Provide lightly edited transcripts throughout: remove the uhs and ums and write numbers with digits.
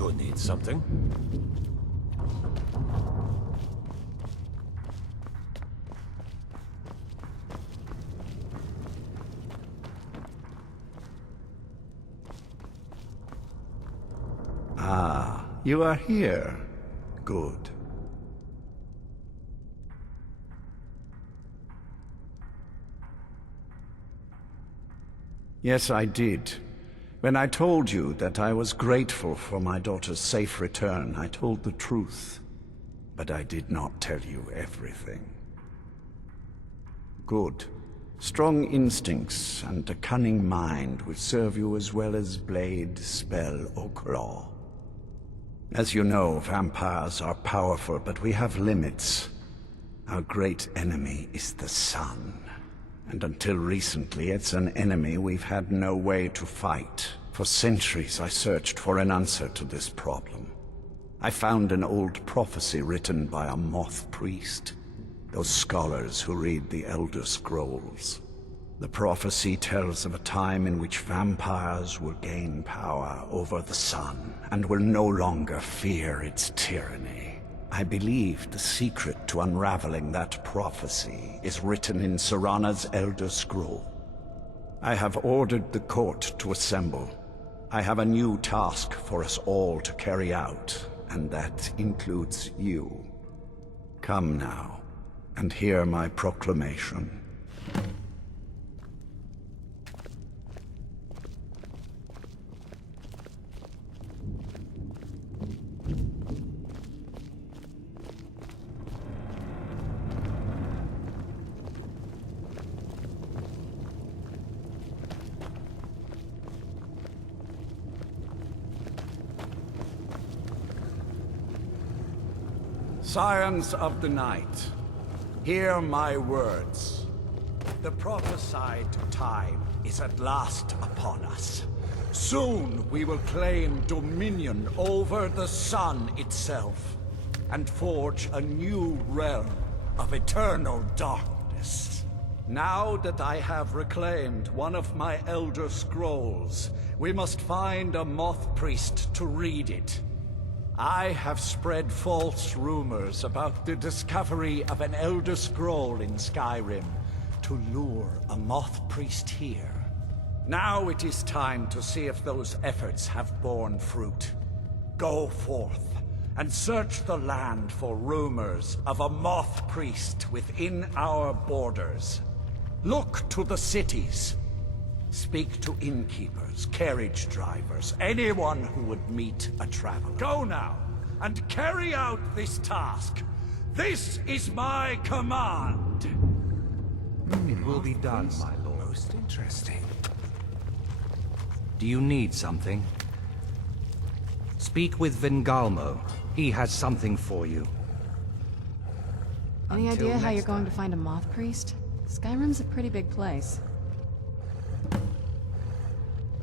you need something? Ah, you are here. Good. Yes, I did. When I told you that I was grateful for my daughter's safe return, I told the truth. But I did not tell you everything. Good. Strong instincts and a cunning mind will serve you as well as blade, spell, or claw. As you know, vampires are powerful, but we have limits. Our great enemy is the sun. And until recently, it's an enemy we've had no way to fight. For centuries, I searched for an answer to this problem. I found an old prophecy written by a moth priest. Those scholars who read the Elder Scrolls. The prophecy tells of a time in which vampires will gain power over the sun and will no longer fear its tyranny. I believe the secret to unraveling that prophecy is written in Serana's Elder Scroll. I have ordered the court to assemble. I have a new task for us all to carry out, and that includes you. Come now, and hear my proclamation. Scions of the Night, hear my words. The prophesied time is at last upon us. Soon we will claim dominion over the sun itself, and forge a new realm of eternal darkness. Now that I have reclaimed one of my Elder Scrolls, we must find a moth priest to read it. I have spread false rumors about the discovery of an Elder Scroll in Skyrim to lure a moth priest here. Now it is time to see if those efforts have borne fruit. Go forth and search the land for rumors of a moth priest within our borders. Look to the cities. Speak to innkeepers, carriage drivers, anyone who would meet a traveler. Go now, and carry out this task. This is my command. It will be done, my lord. Most interesting. Do you need something? Speak with Vingalmo. He has something for you. Any Until idea how next you're going to time. find a moth priest? Skyrim's a pretty big place.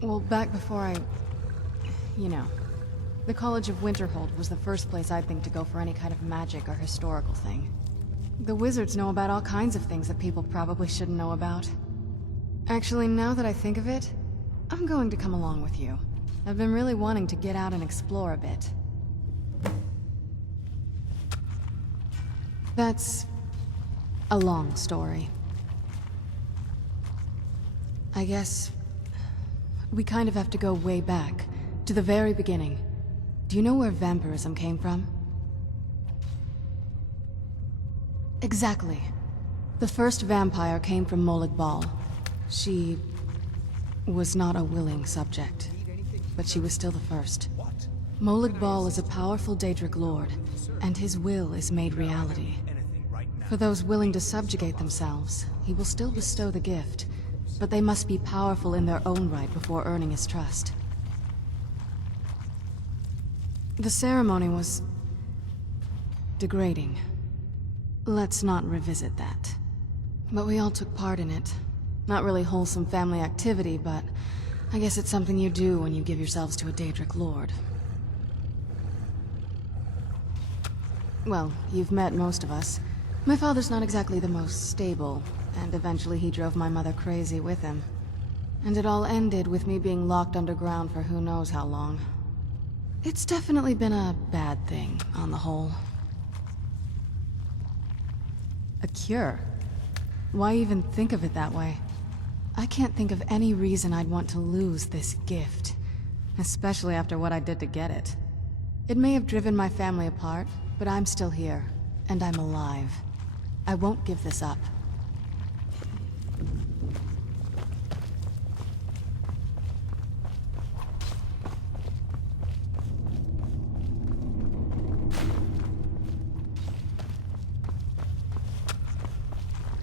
Well, back before you know, the College of Winterhold was the first place I'd think to go for any kind of magic or historical thing. The wizards know about all kinds of things that people probably shouldn't know about. Actually, now that I think of it, I'm going to come along with you. I've been really wanting to get out and explore a bit. That's a long story. I guess we kind of have to go way back, to the very beginning. Do you know where vampirism came from? Exactly. The first vampire came from Molag Bal. She was not a willing subject, but she was still the first. Molag Bal is a powerful Daedric lord, and his will is made reality. For those willing to subjugate themselves, he will still bestow the gift, but they must be powerful in their own right before earning his trust. The ceremony was degrading. Let's not revisit that. But we all took part in it. Not really wholesome family activity, but I guess it's something you do when you give yourselves to a Daedric lord. Well, you've met most of us. My father's not exactly the most stable, and eventually he drove my mother crazy with him. And it all ended with me being locked underground for who knows how long. It's definitely been a bad thing, on the whole. A cure? Why even think of it that way? I can't think of any reason I'd want to lose this gift. Especially after what I did to get it. It may have driven my family apart, but I'm still here. And I'm alive. I won't give this up.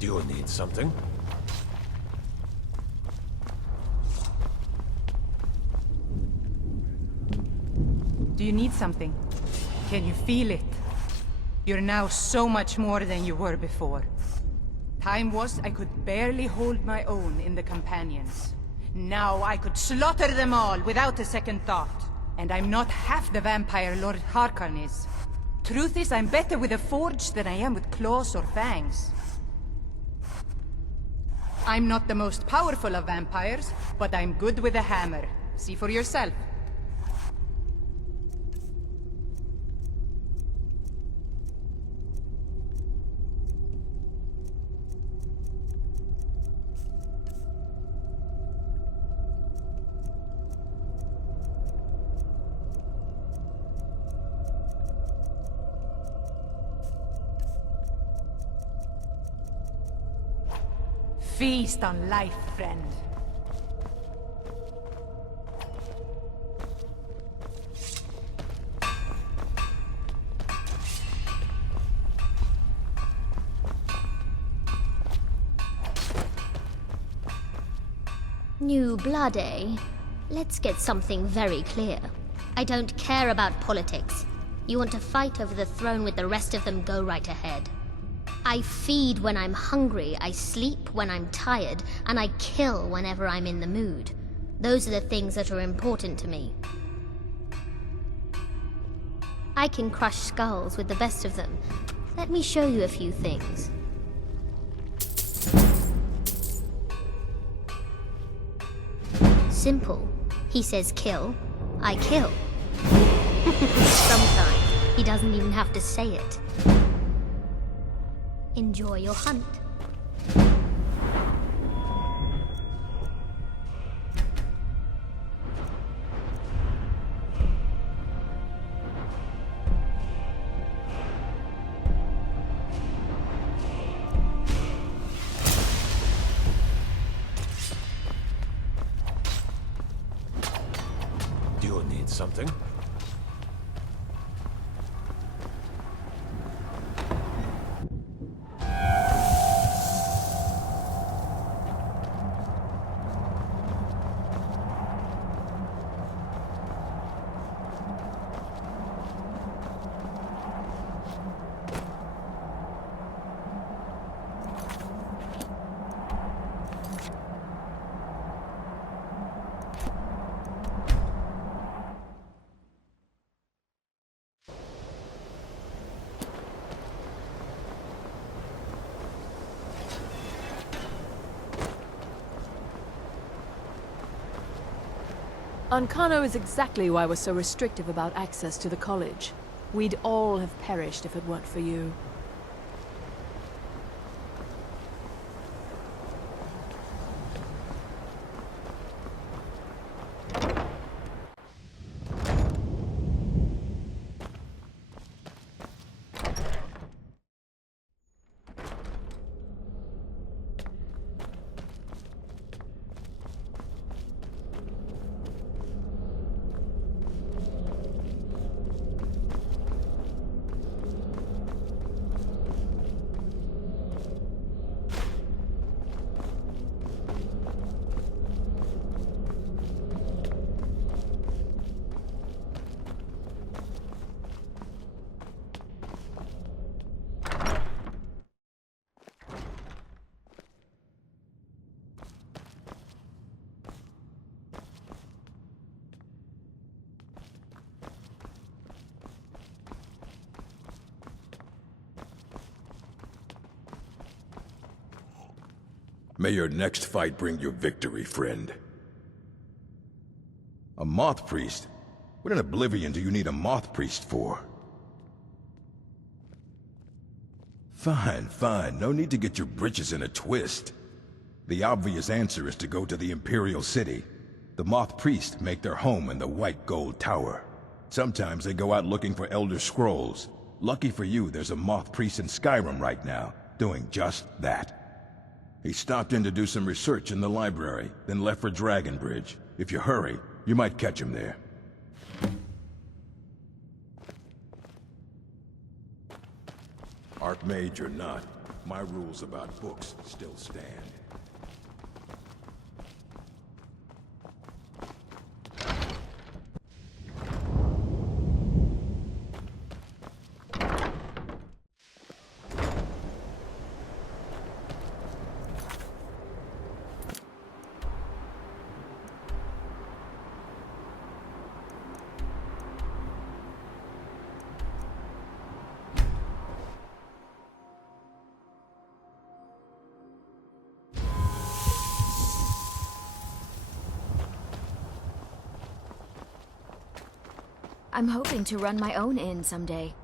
Do you need something? Do you need something? Can you feel it? You're now so much more than you were before. Time was I could barely hold my own in the Companions. Now I could slaughter them all without a second thought. And I'm not half the vampire Lord Harkon is. Truth is, I'm better with a forge than I am with claws or fangs. I'm not the most powerful of vampires, but I'm good with a hammer. See for yourself. Feast on life, friend. New blood, eh? Let's get something very clear. I don't care about politics. You want to fight over the throne with the rest of them, go right ahead. I feed when I'm hungry, I sleep when I'm tired, and I kill whenever I'm in the mood. Those are the things that are important to me. I can crush skulls with the best of them. Let me show you a few things. Simple. He says kill, I kill. Sometimes he doesn't even have to say it. Enjoy your hunt. Do you need something? Ancano is exactly why we're so restrictive about access to the college. We'd all have perished if it weren't for you. May your next fight bring you victory, friend. A moth priest? What in Oblivion do you need a moth priest for? Fine, fine. No need to get your britches in a twist. The obvious answer is to go to the Imperial City. The moth priests make their home in the White Gold Tower. Sometimes they go out looking for Elder Scrolls. Lucky for you, there's a moth priest in Skyrim right now, doing just that. He stopped in to do some research in the library, then left for Dragonbridge. If you hurry, you might catch him there. Archmage or not, my rules about books still stand. I'm hoping to run my own inn someday.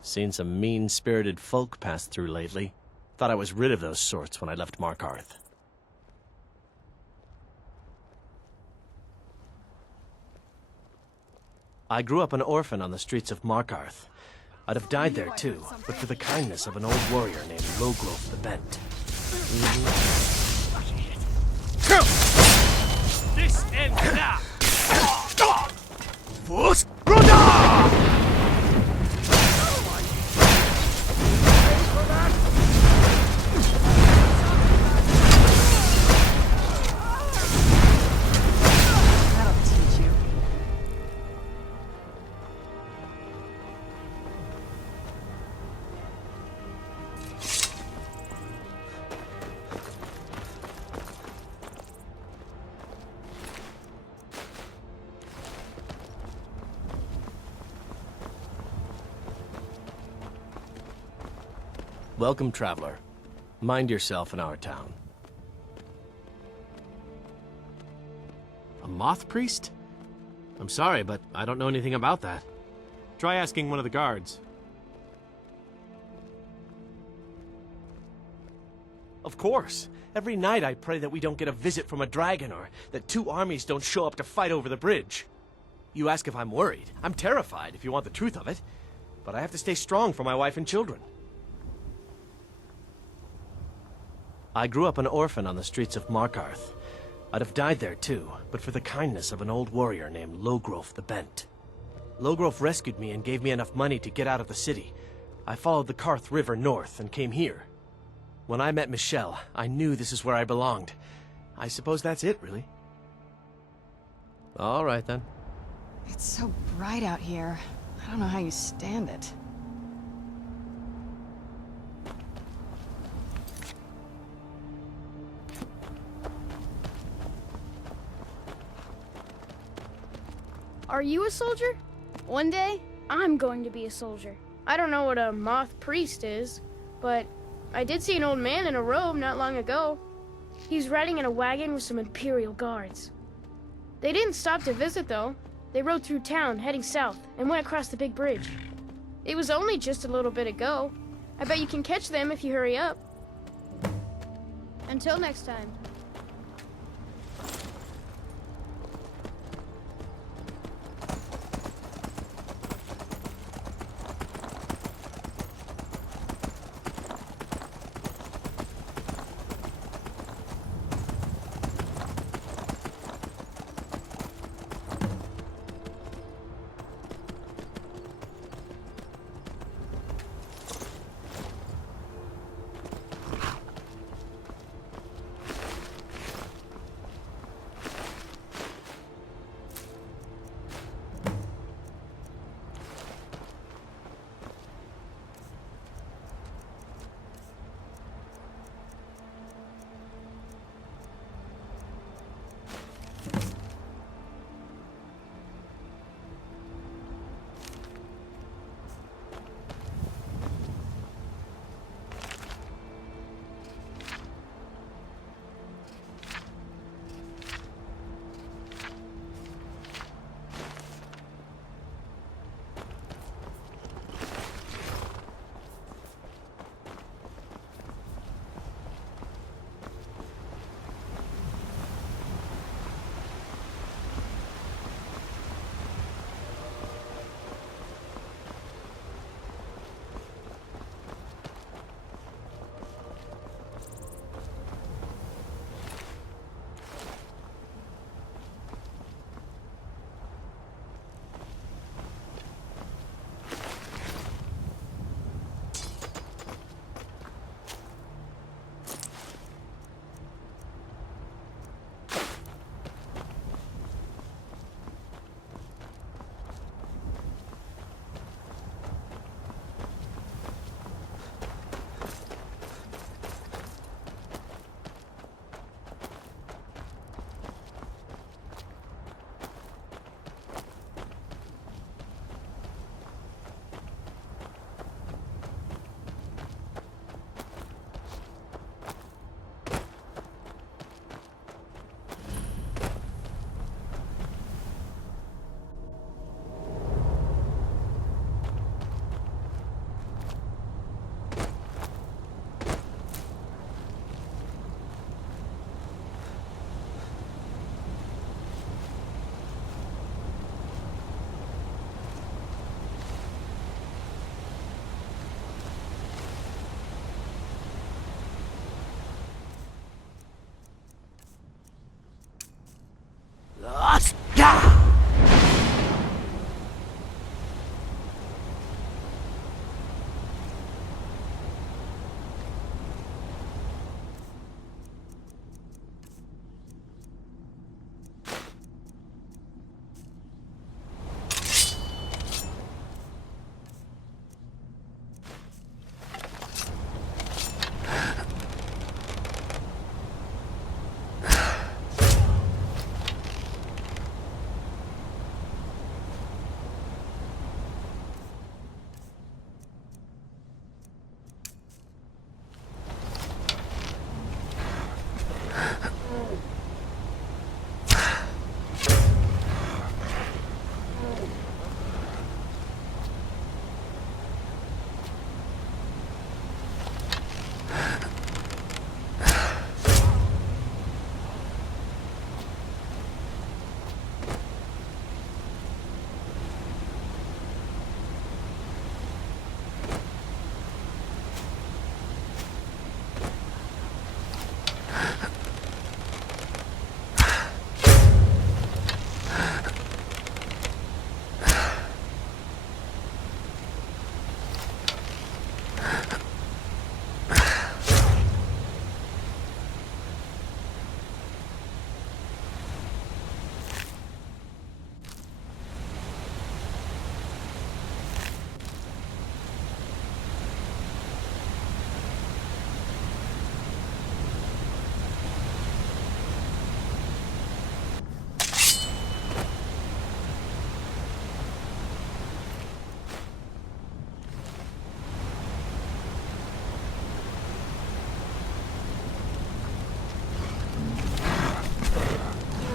Seen some mean-spirited folk pass through lately. Thought I was rid of those sorts when I left Markarth. I grew up an orphan on the streets of Markarth. I'd have died there too, but for the kindness of an old warrior named Logrove the Bent. This ends now! That'll teach you. Welcome, traveler. Mind yourself in our town. A moth priest? I'm sorry, but I don't know anything about that. Try asking one of the guards. Of course. Every night I pray that we don't get a visit from a dragon or that two armies don't show up to fight over the bridge. You ask if I'm worried. I'm terrified, if you want the truth of it. But I have to stay strong for my wife and children. I grew up an orphan on the streets of Markarth. I'd have died there too, but for the kindness of an old warrior named Logrove the Bent. Logrove rescued me and gave me enough money to get out of the city. I followed the Karth River north and came here. When I met Michelle, I knew this is where I belonged. I suppose that's it, really. All right, then. It's so bright out here. I don't know how you stand it. Are you a soldier? One day, I'm going to be a soldier. I don't know what a moth priest is, but I did see an old man in a robe not long ago. He's riding in a wagon with some Imperial guards. They didn't stop to visit, though. They rode through town, heading south, and went across the big bridge. It was only just a little bit ago. I bet you can catch them if you hurry up. Until next time.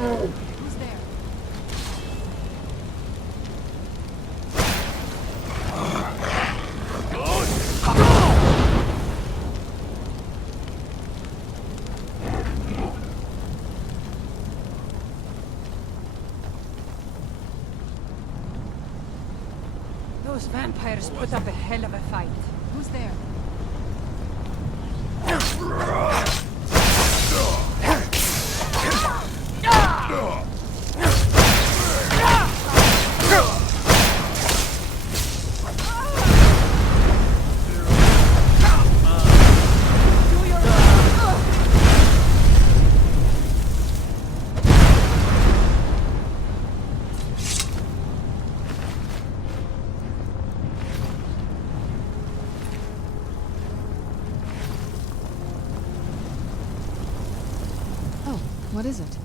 Who's there? Those vampires put up a hell of a fight. Who's there? Oh, what is it?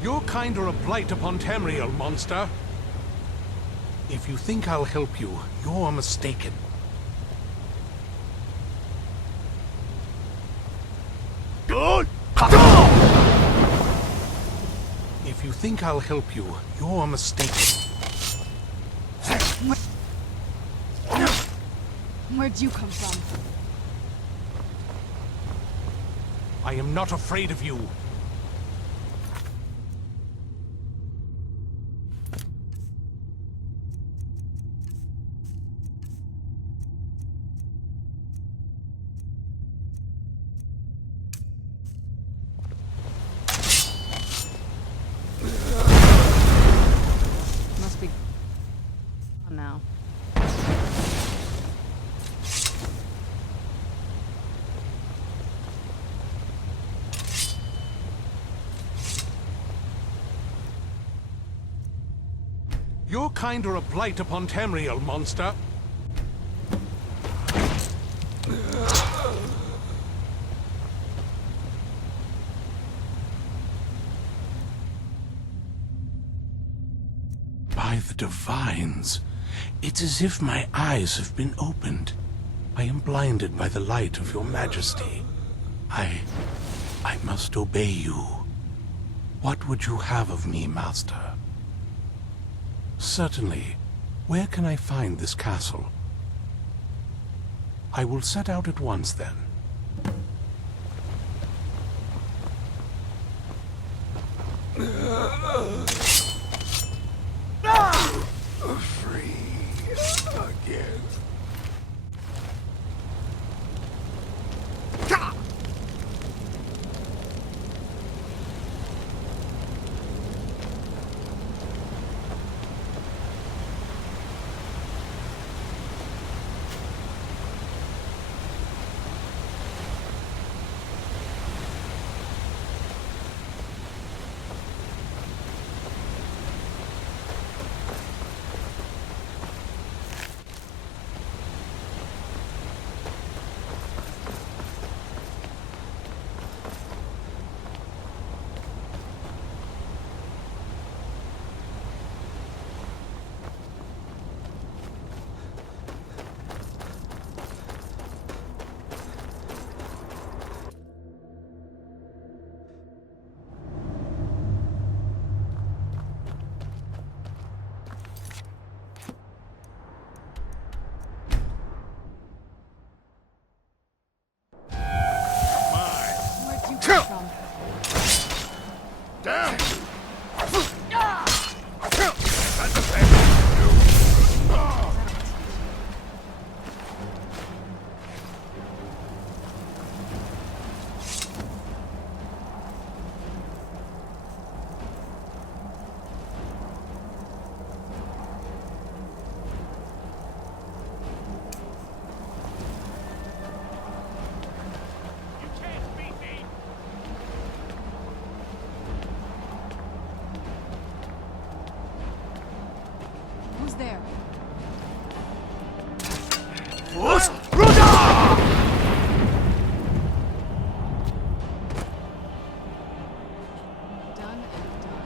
Your kind are a blight upon Tamriel, monster. If you think I'll help you, you're mistaken. If you think I'll help you, you're mistaken. Where'd you come from? I am not afraid of you. Must be now. Your kind are a blight upon Tamriel, monster. By the Divines, it's as if my eyes have been opened. I am blinded by the light of your majesty. I must obey you. What would you have of me, master? Certainly. Where can I find this castle? I will set out at once, then. Free again. Done and done.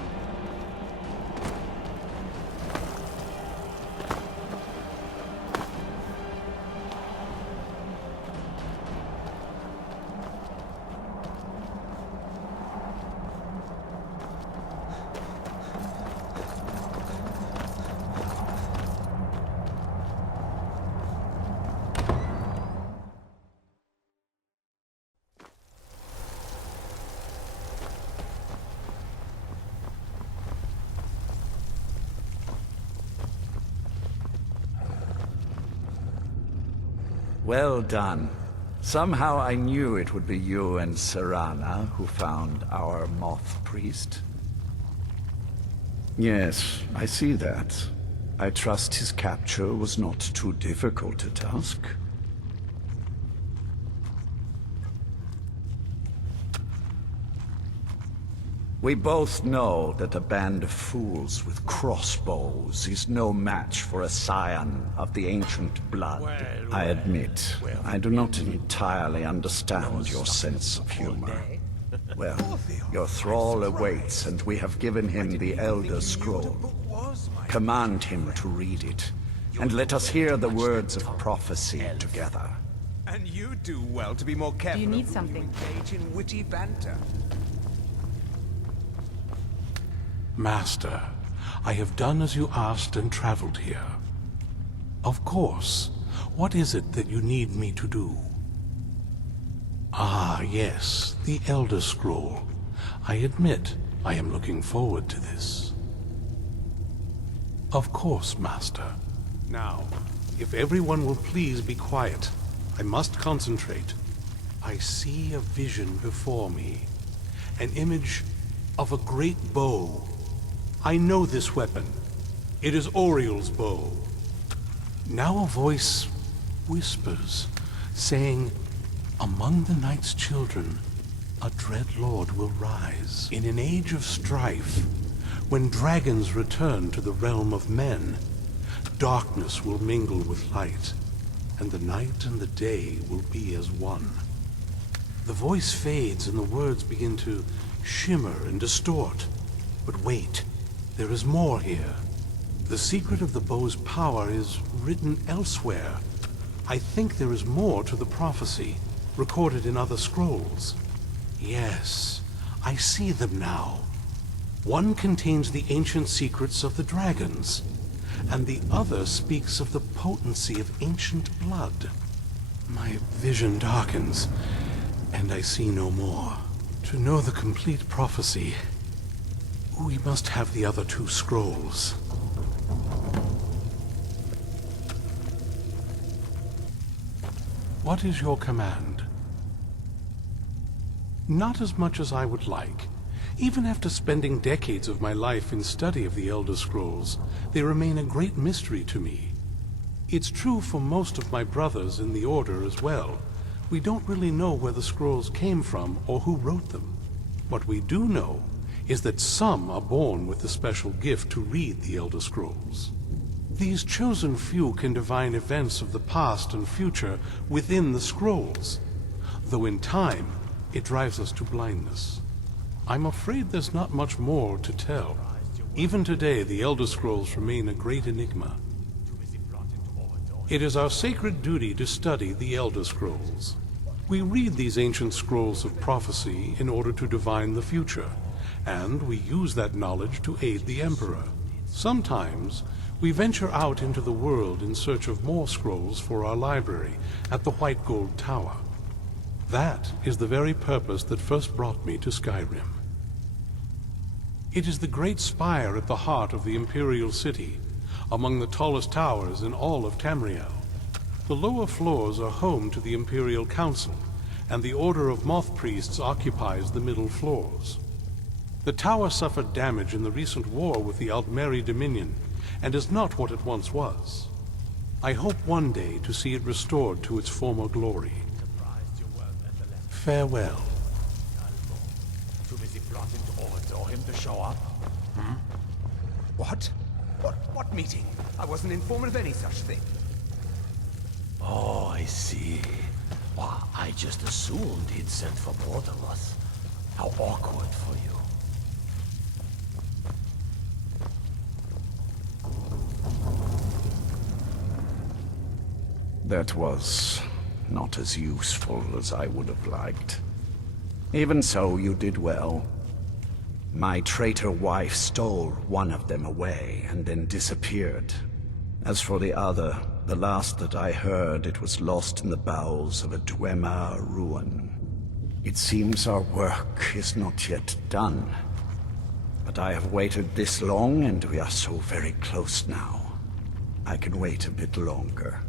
Well done. Somehow I knew it would be you and Serana who found our Moth Priest. Yes, I see that. I trust his capture was not too difficult a task. We both know that a band of fools with crossbows is no match for a scion of the ancient blood. I admit, I do not entirely understand your sense of humor. Well, your thrall awaits, and we have given him the Elder Scroll. Command him to read it, and let us hear the words of prophecy together. And you do well to be more careful. Do you need of who something? You engage in witty banter. Master, I have done as you asked and traveled here. Of course. What is it that you need me to do? Ah, yes, the Elder Scroll. I admit, I am looking forward to this. Of course, Master. Now, if everyone will please be quiet, I must concentrate. I see a vision before me. An image of a great bow. I know this weapon. It is Oriel's bow. Now a voice whispers, saying, among the night's children, a dread lord will rise. In an age of strife, when dragons return to the realm of men, darkness will mingle with light, and the night and the day will be as one. The voice fades and the words begin to shimmer and distort. But wait, there is more here. The secret of the bow's power is written elsewhere. I think there is more to the prophecy, recorded in other scrolls. Yes, I see them now. One contains the ancient secrets of the dragons, and the other speaks of the potency of ancient blood. My vision darkens, and I see no more. To know the complete prophecy, we must have the other two scrolls. What is your command? Not as much as I would like. Even after spending decades of my life in study of the Elder Scrolls, they remain a great mystery to me. It's true for most of my brothers in the Order as well. We don't really know where the scrolls came from or who wrote them. What we do know is that some are born with the special gift to read the Elder Scrolls. These chosen few can divine events of the past and future within the scrolls, though in time it drives us to blindness. I'm afraid there's not much more to tell. Even today, the Elder Scrolls remain a great enigma. It is our sacred duty to study the Elder Scrolls. We read these ancient scrolls of prophecy in order to divine the future, and we use that knowledge to aid the Emperor. Sometimes, we venture out into the world in search of more scrolls for our library at the White Gold Tower. That is the very purpose that first brought me to Skyrim. It is the great spire at the heart of the Imperial City, among the tallest towers in all of Tamriel. The lower floors are home to the Imperial Council, and the Order of Moth Priests occupies the middle floors. The tower suffered damage in the recent war with the Aldmeri Dominion, and is not what it once was. I hope one day to see it restored to its former glory. Farewell. Too busy plotting to overthrow him to show up? What? What meeting? I wasn't informed of any such thing. Oh, I see. Well, I just assumed he'd sent for both of us. How awkward for you. That was not as useful as I would have liked. Even so, you did well. My traitor wife stole one of them away and then disappeared. As for the other, the last that I heard, it was lost in the bowels of a Dwemer ruin. It seems our work is not yet done. But I have waited this long, and we are so very close now. I can wait a bit longer.